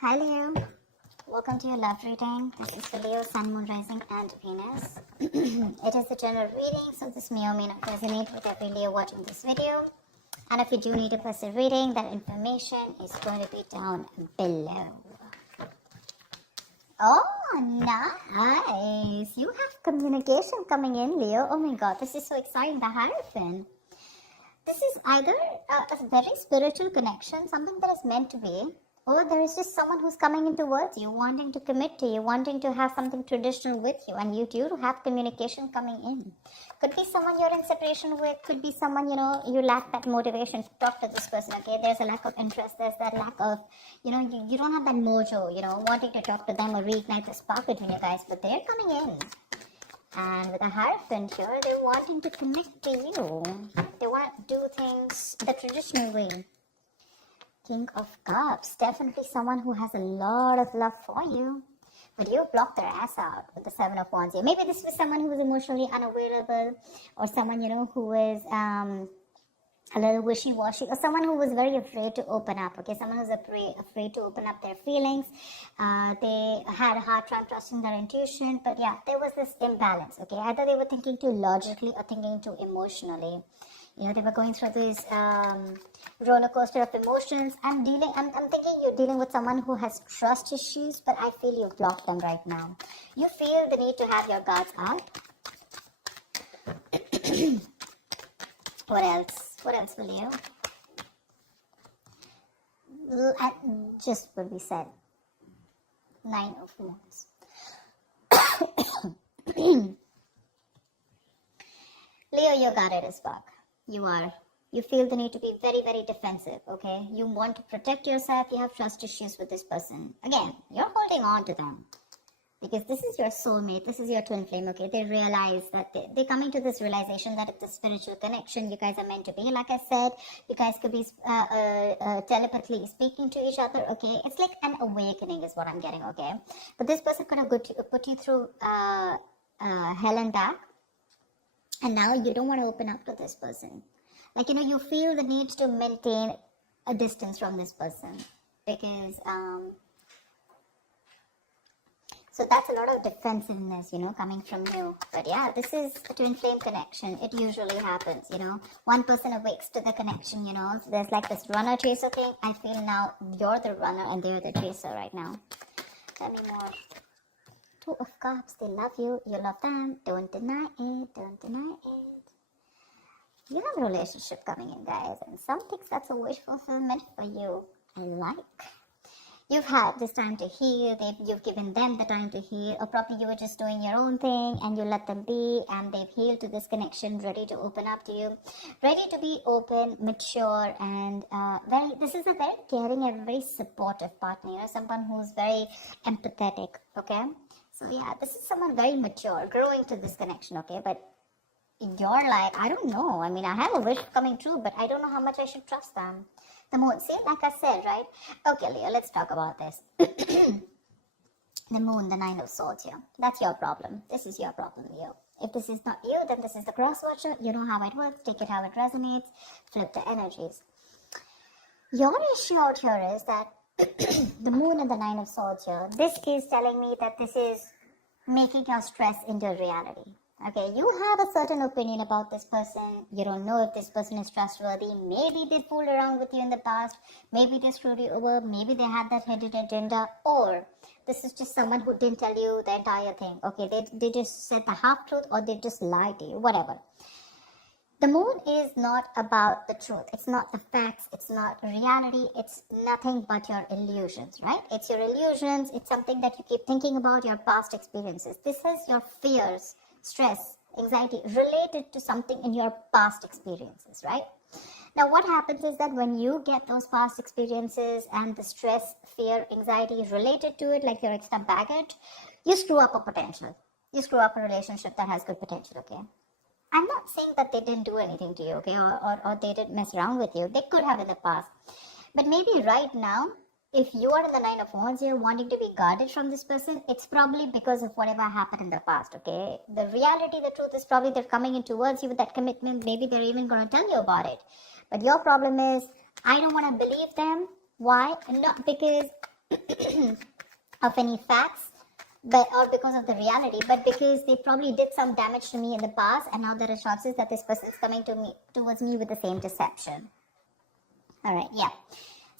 Hi Leo, welcome to your love reading. This is for Leo, Sun, Moon, Rising and Venus. It is a general reading, so this may or may not resonate with every Leo watching this video. And if you do need a personal reading, that information is going to be down below. Oh, nice. You have communication coming in, Leo. Oh my god, this is so exciting. The Hierophant. This is either a very spiritual connection, something that is meant to be, or there is just someone who's coming in towards you, wanting to commit to you, wanting to have something traditional with you, and you do have communication coming in. Could be someone you're in separation with, could be someone, you lack that motivation to talk to this person, okay? There's a lack of interest, there's that lack of, you don't have that mojo, wanting to talk to them or reignite the spark between you guys, but they're coming in. And with a Hierophant here, they're wanting to connect to you. They want to do things the traditional way. King of Cups, definitely someone who has a lot of love for you, but you blocked their ass out with the Seven of Wands here. Maybe this was someone who was emotionally unavailable, or someone who is a little wishy-washy, or someone who was very afraid to open up. Okay, someone who's afraid to open up their feelings. They had a hard time trusting their intuition, but yeah, there was this imbalance. Okay, either they were thinking too logically or thinking too emotionally. They were going through this roller coaster of emotions. I'm thinking you're dealing with someone who has trust issues, but I feel you've blocked them right now. You feel the need to have your guards up. What else? What else will you? Just what we said. 9 of Wands. Leo, your guarded is back. You feel the need to be very, very defensive, okay? You want to protect yourself. You have trust issues with this person. Again, you're holding on to them because this is your soulmate. This is your twin flame, okay? They realize that they're coming to this realization that it's a spiritual connection. You guys are meant to be. Like I said, you guys could be telepathically speaking to each other, okay? It's like an awakening is what I'm getting, okay? But this person could have put you through hell and back. And now you don't want to open up to this person. Like, you feel the need to maintain a distance from this person. Because, so that's a lot of defensiveness, coming from you. But yeah, this is a twin flame connection. It usually happens, One person awakes to the connection, So there's like this runner chaser thing. I feel now you're the runner and they're the chaser right now. Tell me more. 2 of Cups, they love you, you love them, don't deny it, don't deny it. You have a relationship coming in, guys, and some things that's a wish fulfillment for you. I like. You've had this time to heal, you've given them the time to heal, or probably you were just doing your own thing and you let them be, and they've healed to this connection, ready to open up to you, ready to be open, mature, and this is a very caring and very supportive partner, someone who's very empathetic, okay? So yeah, this is someone very mature, growing to this connection, okay? But you're like, I don't know. I mean, I have a wish coming true, but I don't know how much I should trust them. The Moon, see, like I said, right? Okay, Leo, let's talk about this. The Moon, the 9 of Swords here. That's your problem. This is your problem, Leo. If this is not you, then this is the cross watcher. You know how it works. Take it how it resonates. Flip the energies. Your issue out here is that the Moon and the 9 of Swords here, this is telling me that this is making your stress into reality. Okay, you have a certain opinion about this person. You don't know if this person is trustworthy. Maybe they fooled around with you in the past. Maybe they screwed you over. Maybe they had that hidden agenda. Or this is just someone who didn't tell you the entire thing. Okay, they just said the half-truth, or they just lied to you, whatever. The Moon is not about the truth. It's not the facts. It's not reality. It's nothing but your illusions, right? It's your illusions. It's something that you keep thinking about, your past experiences. This is your fears, stress, anxiety related to something in your past experiences, right? Now, what happens is that when you get those past experiences and the stress, fear, anxiety related to it, like your extra baggage, you screw up a potential. You screw up a relationship that has good potential, okay? I'm not saying that they didn't do anything to you, okay, or they didn't mess around with you. They could have in the past. But maybe right now, if you are in the 9 of Wands, you're wanting to be guarded from this person, it's probably because of whatever happened in the past, okay? The reality, the truth is probably they're coming in towards you with that commitment. Maybe they're even going to tell you about it. But your problem is, I don't want to believe them. Why? Not because of any facts, but or because of the reality, but because they probably did some damage to me in the past, and now there are chances that this person is coming towards me with the same deception. All right, yeah.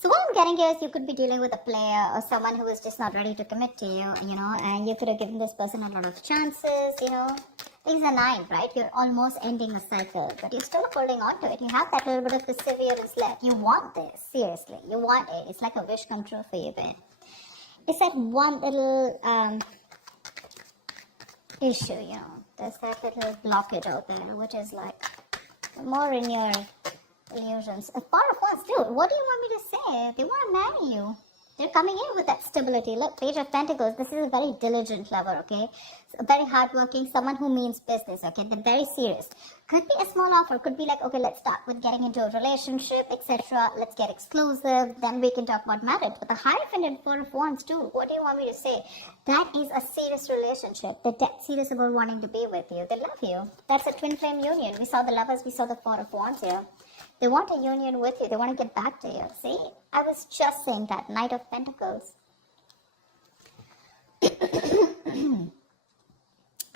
So what I'm getting here is you could be dealing with a player or someone who is just not ready to commit to you, and you could have given this person a lot of chances, Things are 9, right? You're almost ending a cycle, but you're still holding on to it. You have that little bit of perseverance left. You want this, seriously. You want it. It's like a wish come true for you, babe. It's that one little issue, There's that little blockage out there, which is like more in your illusions. A part of us, dude, what do you want me to say? They want to marry you. They're coming in with that stability. Look, Page of Pentacles. This is a very diligent lover, okay? So very hardworking, someone who means business, okay? They're very serious. Could be a small offer. Could be like, okay, let's start with getting into a relationship, etc. Let's get exclusive. Then we can talk about marriage. But the Hierophant and Four of Wands, too. What do you want me to say? That is a serious relationship. They're dead serious about wanting to be with you. They love you. That's a twin flame union. We saw the Lovers. We saw the Four of Wands here. They want a union with you. They want to get back to you. See, I was just saying that. Knight of Pentacles.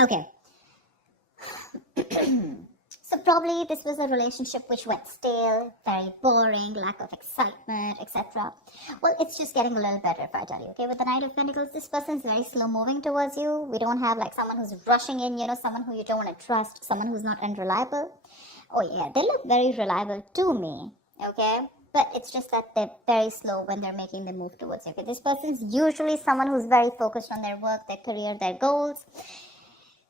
Okay. So probably this was a relationship which went stale, very boring, lack of excitement, etc. Well, it's just getting a little better if I tell you. Okay, with the Knight of Pentacles, this person's very slow moving towards you. We don't have like someone who's rushing in, someone who you don't want to trust, someone who's not unreliable. Oh yeah, they look very reliable to me, okay? But it's just that they're very slow when they're making the move towards you. Okay? This person's usually someone who's very focused on their work, their career, their goals.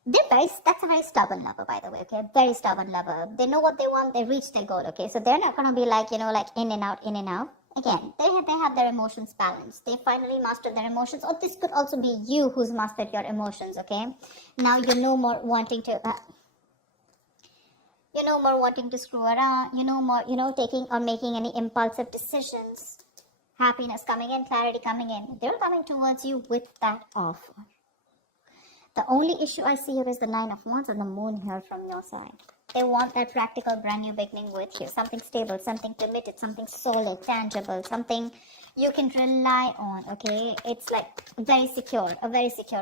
That's a very stubborn lover, by the way, okay? Very stubborn lover. They know what they want, they reach their goal, okay? So they're not going to be like, like in and out, in and out. Again, they have their emotions balanced. They finally mastered their emotions. Or this could also be you who's mastered your emotions, okay? Now you're no more wanting to... You're no more wanting to screw around. You're no more, taking or making any impulsive decisions. Happiness coming in, clarity coming in. They're coming towards you with that offer. The only issue I see here is the Nine of Wands and the Moon here from your side. They want that practical brand new beginning with you. Something stable, something committed, something solid, tangible, something you can rely on, okay? It's like a very secure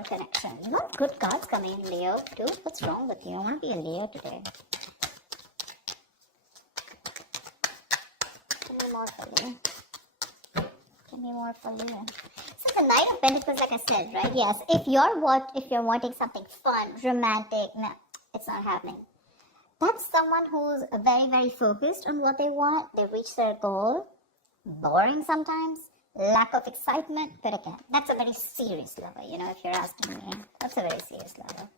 connection. You want good cards coming in, Leo, too. What's wrong with you? I want to be a Leo today. Give me more for Leo. Give me more for Leo. So the Knight of Pentacles, like I said, right? Yes, if you're wanting something fun, romantic, no, it's not happening. That's someone who's very, very focused on what they want. They reach their goal. Boring sometimes. Lack of excitement. But again, that's a very serious lover, if you're asking me. That's a very serious lover.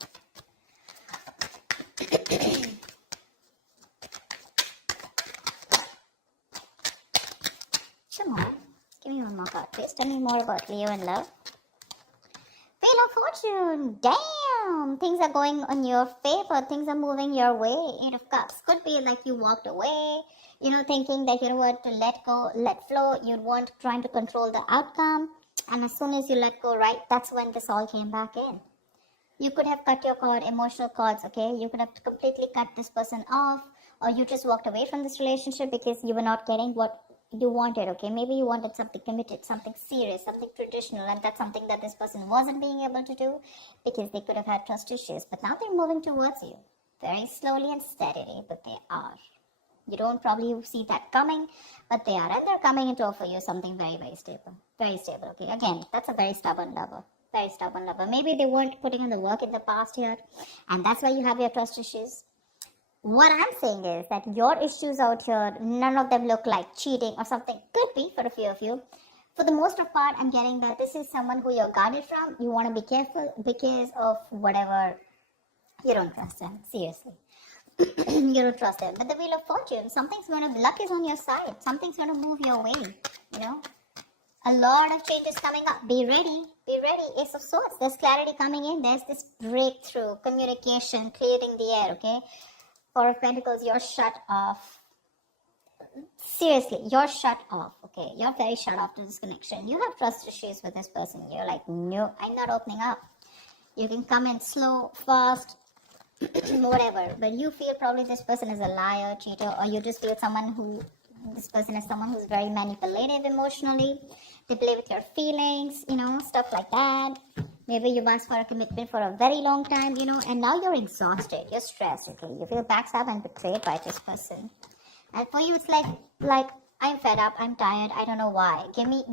Come on. Give me one more card, please. Tell me more about Leo and love. Wheel of Fortune. Damn. Things are going on your favor. Things are moving your way. 8 of Cups. Could be like you walked away, thinking that you want to let go, let flow. You want trying to control the outcome. And as soon as you let go, right, that's when this all came back in. You could have cut your cord, emotional cords, okay? You could have completely cut this person off. Or you just walked away from this relationship because you were not getting what you wanted, okay? Maybe you wanted something committed, something serious, something traditional, and that's something that this person wasn't being able to do because they could have had trust issues. But now they're moving towards you very slowly and steadily, but they are. You don't probably see that coming, but they are, and they're coming in to offer you something very, very stable. Very stable, okay? Again, that's a very stubborn lover. Very stubborn lover. Maybe they weren't putting in the work in the past here, and that's why you have your trust issues. What I'm saying is that your issues out here, none of them look like cheating or something. Could be for a few of you. For the most of part, I'm getting that this is someone who you're guarded from. You want to be careful because of whatever. You don't trust them. Seriously. You don't trust them. But the Wheel of Fortune, luck is on your side. Something's going to move your way. A lot of changes coming up. Be ready. Be ready. Ace of Swords. There's clarity coming in. There's this breakthrough, communication, clearing the air, okay? Four of Pentacles, you're shut off. Seriously, you're shut off, okay? You're very shut off to this connection. You have trust issues with this person. You're like, no, I'm not opening up. You can come in slow, fast, whatever. But you feel probably this person is a liar, cheater, or you just feel this person is someone who's very manipulative emotionally. They play with your feelings, stuff like that. Maybe you asked for a commitment for a very long time, and now you're exhausted, you're stressed, okay? You feel backstabbed and betrayed by this person. And for you, it's like I'm fed up, I'm tired, I don't know why. Give me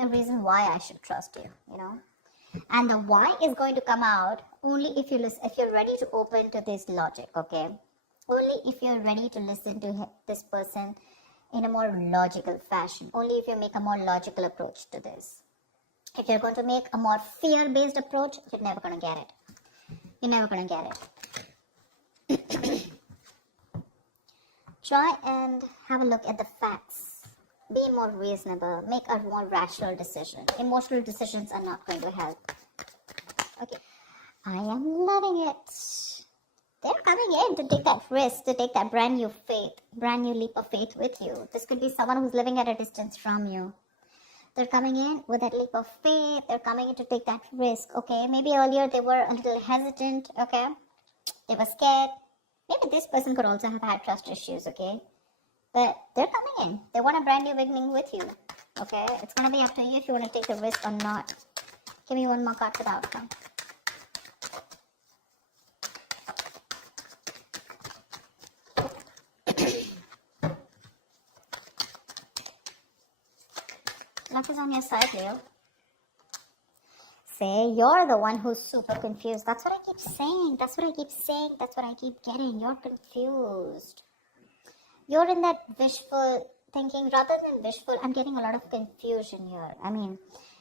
a reason why I should trust you. And the why is going to come out only if you're ready to open to this logic, okay? Only if you're ready to listen to this person in a more logical fashion. Only if you make a more logical approach to this. If you're going to make a more fear-based approach, you're never going to get it. You're never going to get it. Try and have a look at the facts. Be more reasonable. Make a more rational decision. Emotional decisions are not going to help. Okay. I am loving it. They're coming in to take that risk, to take that brand new leap of faith with you. This could be someone who's living at a distance from you. They're coming in with that leap of faith. They're coming in to take that risk, okay? Maybe earlier they were a little hesitant, okay? They were scared. Maybe this person could also have had trust issues, okay? But they're coming in. They want a brand new beginning with you, okay? It's going to be up to you if you want to take the risk or not. Give me one more card for the outcome. Luck is on your side, Leo. Say you're the one who's super confused. That's what I keep saying. That's what I keep saying. That's what I keep getting. You're confused. You're in that wishful thinking. Rather than wishful, I'm getting a lot of confusion here. I mean,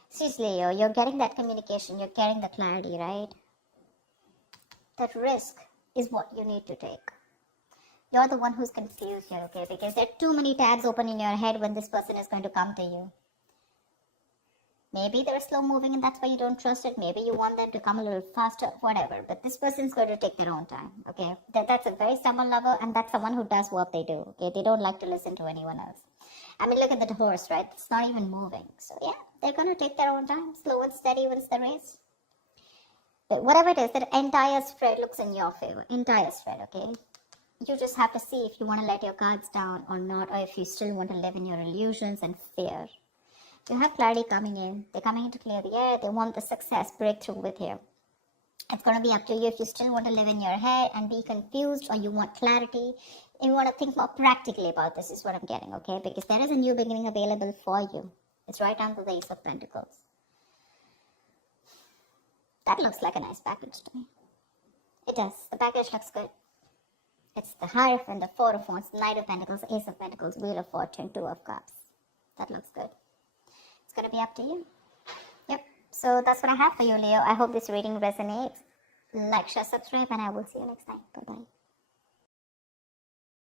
seriously, Leo, you're getting that communication. You're getting the clarity, right? That risk is what you need to take. You're the one who's confused here, okay? Because there are too many tabs open in your head when this person is going to come to you. Maybe they're slow moving and that's why you don't trust it. Maybe you want them to come a little faster, whatever. But this person's going to take their own time, okay? That's a very stubborn lover, and that's someone who does what they do, okay? They don't like to listen to anyone else. I mean, look at the horse, right? It's not even moving. So yeah, they're going to take their own time. Slow and steady wins the race. But whatever it is, that entire spread looks in your favor. Entire spread, okay? You just have to see if you want to let your cards down or not, or if you still want to live in your illusions and fear. You have clarity coming in. They're coming in to clear the air. They want the success breakthrough with you. It's going to be up to you if you still want to live in your head and be confused, or you want clarity. If you want to think more practically about this, is what I'm getting, okay? Because there is a new beginning available for you. It's right under the Ace of Pentacles. That looks like a nice package to me. It does. The package looks good. It's the Hierophant, the Four of Wands, Knight of Pentacles, Ace of Pentacles, Wheel of Fortune, Two of Cups. That looks good. It's going to be up to you. Yep. So that's what I have for you, Leo. I hope this reading resonates. Like, share, subscribe, and I will see you next time. Bye-bye.